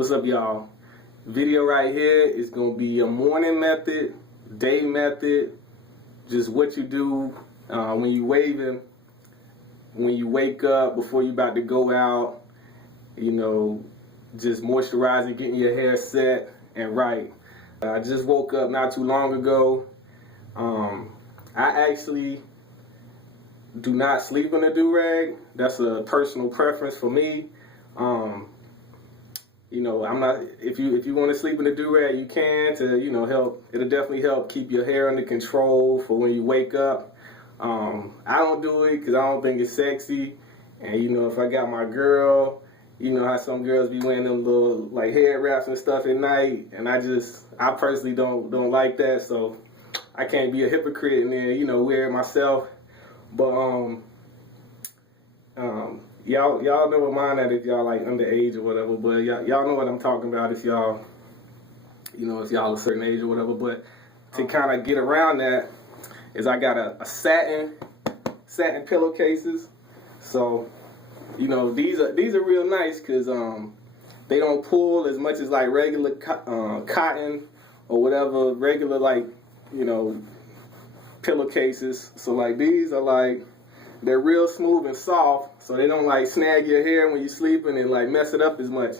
What's up, y'all? Video right here is gonna be a morning method, day method, just what you do when you waving, when you wake up, before you about to go out, you know, just moisturizing, getting your hair set and right. I just woke up not too long ago. I actually do not sleep in a do-rag. That's a personal preference for me. You know, I'm not. If you want to sleep in a do-rag, you can to help. It'll definitely help keep your hair under control for when you wake up. I don't do it because I don't think it's sexy. And if I got my girl, you know how some girls be wearing them little like head wraps and stuff at night, and I personally don't like that. So I can't be a hypocrite and then wear it myself. But y'all know what mine at if y'all like underage or whatever. But y'all know what I'm talking about if y'all if y'all a certain age or whatever. But to kind of get around that is I got a satin pillowcases. So these are real nice because they don't pull as much as like regular cotton or whatever regular pillowcases. So like these are like, they're real smooth and soft, so they don't like snag your hair when you're sleeping and like mess it up as much.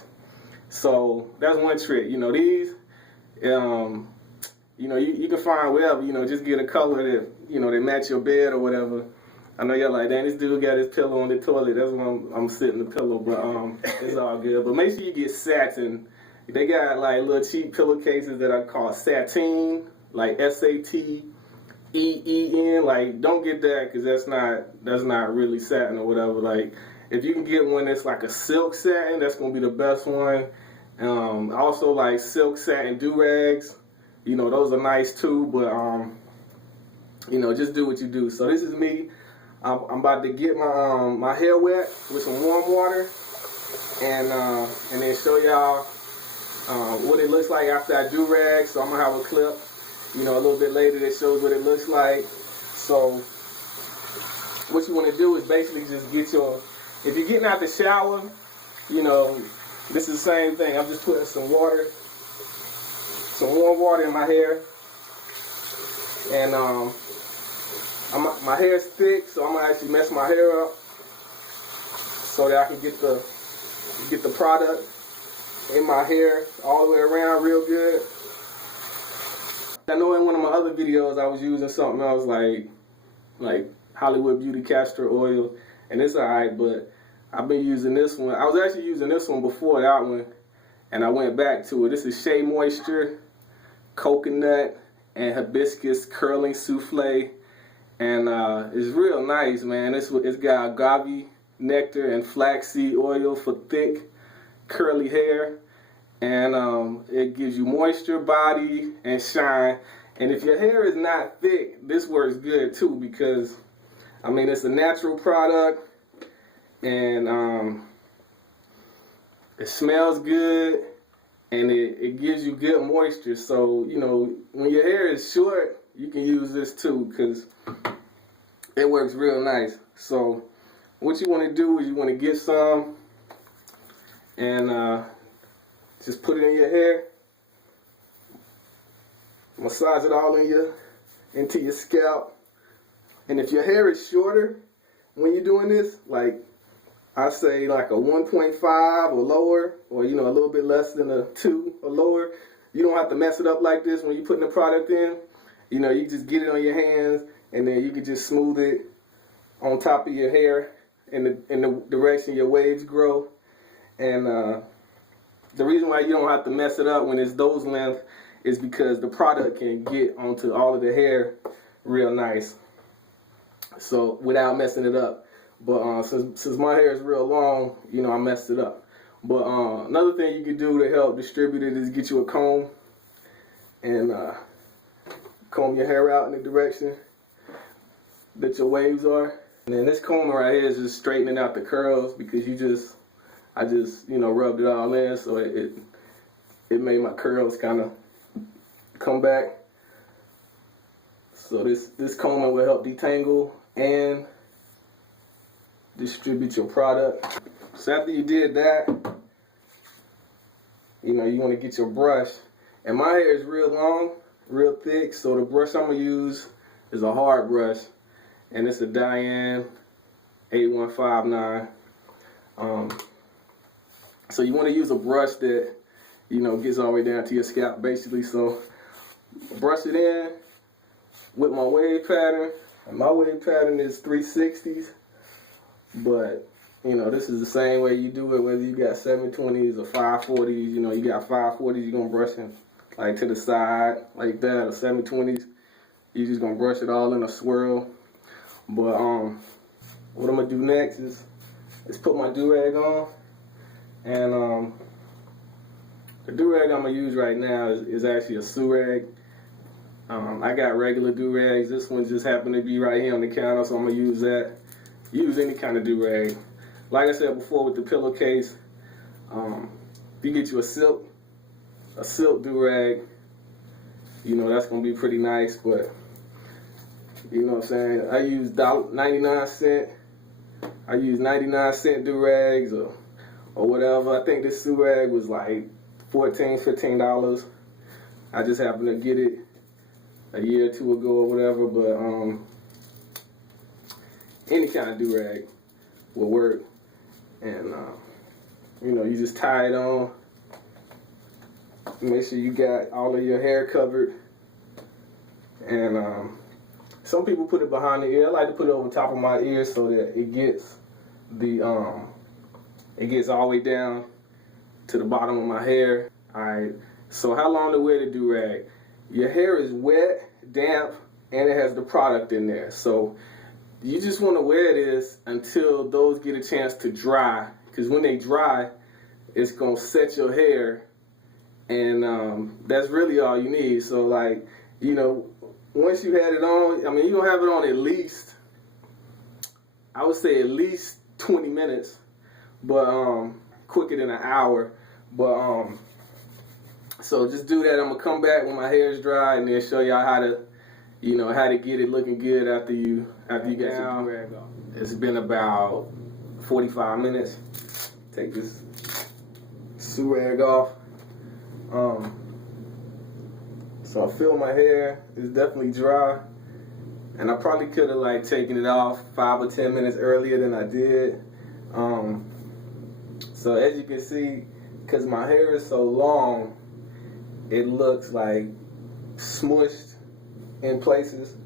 So that's one trick. These you can find wherever, just get a color that they match your bed or whatever. I know y'all like, damn, this dude got his pillow on the toilet. That's why I'm sitting the pillow, but it's all good. But make sure you get satin. They got like little cheap pillowcases that are called sateen, like SATEEN. Like, don't get that because that's not really satin or whatever. Like, if you can get one that's like a silk satin, that's gonna be the best one. Also like silk satin do-rags, those are nice too. But just do what you do. So this is me. I'm about to get my hair wet with some warm water, and then show y'all what it looks like after I do-rag. So I'm gonna have a clip, a little bit later that shows what it looks like. So what you want to do is basically just get if you're getting out the shower, this is the same thing. I'm just putting some warm water in my hair, and my hair is thick, so I'm gonna actually mess my hair up so that I can get the product in my hair all the way around real good. I know in one of my other videos I was using something else like Hollywood Beauty castor oil, and it's alright, but I've been using this one. I was actually using this one before that one, and I went back to it. This is Shea Moisture Coconut and Hibiscus Curling Souffle, and it's real nice, man. It's got agave nectar and flaxseed oil for thick, curly hair. And it gives you moisture, body, and shine. And if your hair is not thick, this works good too because, it's a natural product, and it smells good, and it gives you good moisture. So, when your hair is short, you can use this too because it works real nice. So what you want to do is you want to get some and just put it in your hair, massage it all into your scalp. And if your hair is shorter when you're doing this, like I say like a 1.5 or lower, or a little bit less than a 2 or lower, you don't have to mess it up like this when you're putting the product in. You just get it on your hands, and then you can just smooth it on top of your hair in the direction your waves grow. And the reason why you don't have to mess it up when it's those length is because the product can get onto all of the hair real nice, so without messing it up. But since my hair is real long, I messed it up. But another thing you can do to help distribute it is get you a comb and comb your hair out in the direction that your waves are. And then this comb right here is just straightening out the curls because I just rubbed it all in, so it made my curls kind of come back. So this combing will help detangle and distribute your product. So after you did that, you know, you want to get your brush. And my hair is real long, real thick, so the brush I'm going to use is a hard brush. And it's a Diane 8159. So you want to use a brush that, you know, gets all the way down to your scalp, basically. So brush it in with my wave pattern. And my wave pattern is 360s, but you know, this is the same way you do it, whether you got 720s or 540s. You know, you got 540s, you're gonna brush it like to the side like that, or 720s, you're just gonna brush it all in a swirl. But what I'm gonna do next is put my do-rag on, and the do-rag I'm gonna use right now is actually a TsuRag. I got regular do-rags. This one just happened to be right here on the counter, so I'm gonna use that. Use any kind of do-rag. Like I said before with the pillowcase, if you get you a silk do-rag, you know, that's gonna be pretty nice. But you know what I'm saying, I use 99-cent. I use 99-cent do-rags or whatever. I think this TsuRag was like $14-15. I just happened to get it a year or two ago or whatever, but any kind of do-rag will work. And you know, you just tie it on. Make sure you got all of your hair covered. And some people put it behind the ear. I like to put it over top of my ear so that it gets it gets all the way down to the bottom of my hair. Alright, so how long to wear the do-rag? Your hair is wet, damp, and it has the product in there. So you just want to wear this until those get a chance to dry, because when they dry, it's going to set your hair, and that's really all you need. So like, you know, once you had it on, I mean, you're going to have it on at least, I would say at least 20 minutes, but quicker than an hour. But so just do that. I'm gonna come back when my hair is dry and then show y'all how to, you know, how to get it looking good after you get your do-rag off. It's been about 45 minutes. Take this TsuRag off. So I feel my hair is definitely dry, and I probably could have like taken it off 5 or 10 minutes earlier than I did. So as you can see, because my hair is so long, it looks like smushed in places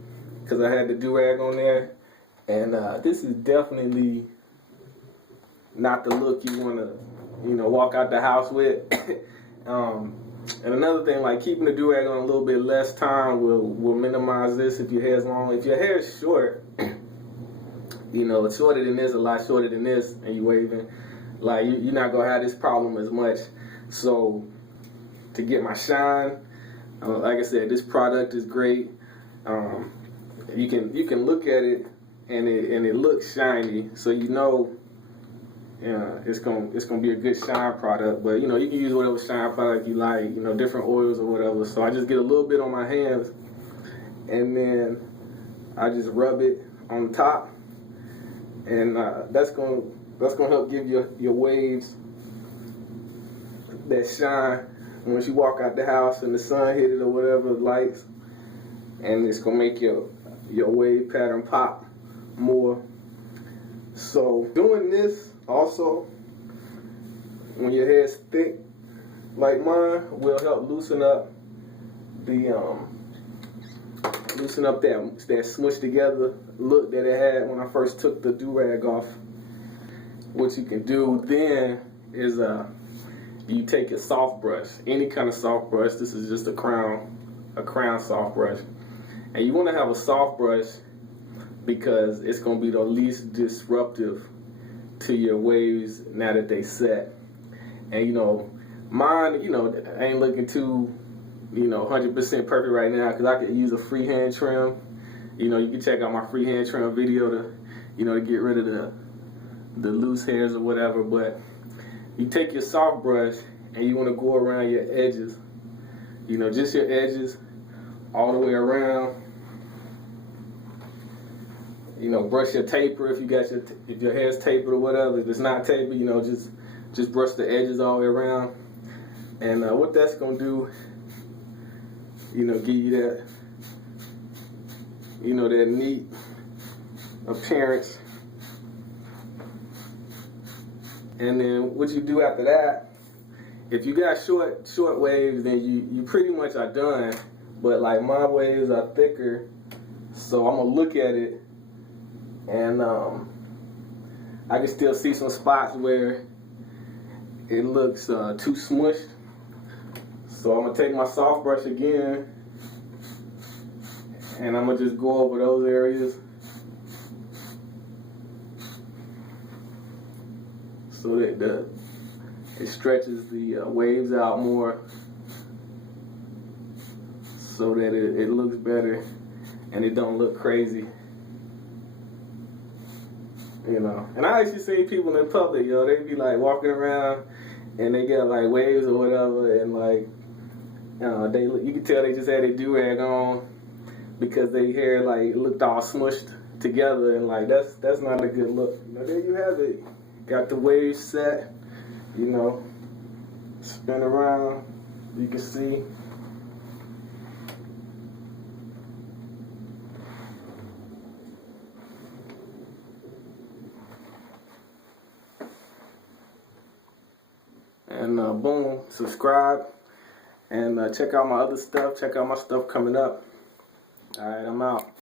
because I had the do-rag on there. And this is definitely not the look you want to, you know, walk out the house with. And another thing, like keeping the do-rag on a little bit less time will minimize this if your hair is long. If your hair is short, you know, it's shorter than this, a lot shorter than this, and you waving, like you're not gonna have this problem as much. So to get my shine, like I said, this product is great. You can look at it and it looks shiny, so you know, it's gonna be a good shine product. But you know, you can use whatever shine product you like, you know, different oils or whatever. So I just get a little bit on my hands, and then I just rub it on top, and that's gonna help give your waves that shine once you walk out the house and the sun hit it or whatever, lights, and it's gonna make your wave pattern pop more. So doing this also, when your hair is thick like mine, will help loosen up the that smushed together look that it had when I first took the do-rag off. What you can do then is you take a soft brush, any kind of soft brush. This is just a crown soft brush, and you want to have a soft brush because it's going to be the least disruptive to your waves now that they set. And you know, mine, you know, ain't looking too, you know, 100% perfect right now because I could use a freehand trim. You know, you can check out my freehand trim video to, you know, to get rid of the loose hairs or whatever. But you take your soft brush and you want to go around your edges, you know, just your edges all the way around. You know, brush your taper if your hair's tapered or whatever. If it's not tapered, you know, just brush the edges all the way around. And what that's gonna do, you know, give you that, you know, that neat appearance. And then what you do after that, if you got short waves, then you pretty much are done. But like my waves are thicker, so I'm gonna look at it, and I can still see some spots where it looks too smushed. So I'm gonna take my soft brush again, and I'm gonna just go over those areas so that it stretches the waves out more, so that it looks better and it don't look crazy. You know, and I actually seen people in public, yo, they be like walking around and they got like waves or whatever, and like, you can tell they just had their TsuRag on because their hair like looked all smushed together, and like that's not a good look. You know, there you have it. Got the waves set. You know, spin around. You can see. And boom, subscribe, and check out my other stuff. Check out my stuff coming up. All right, I'm out.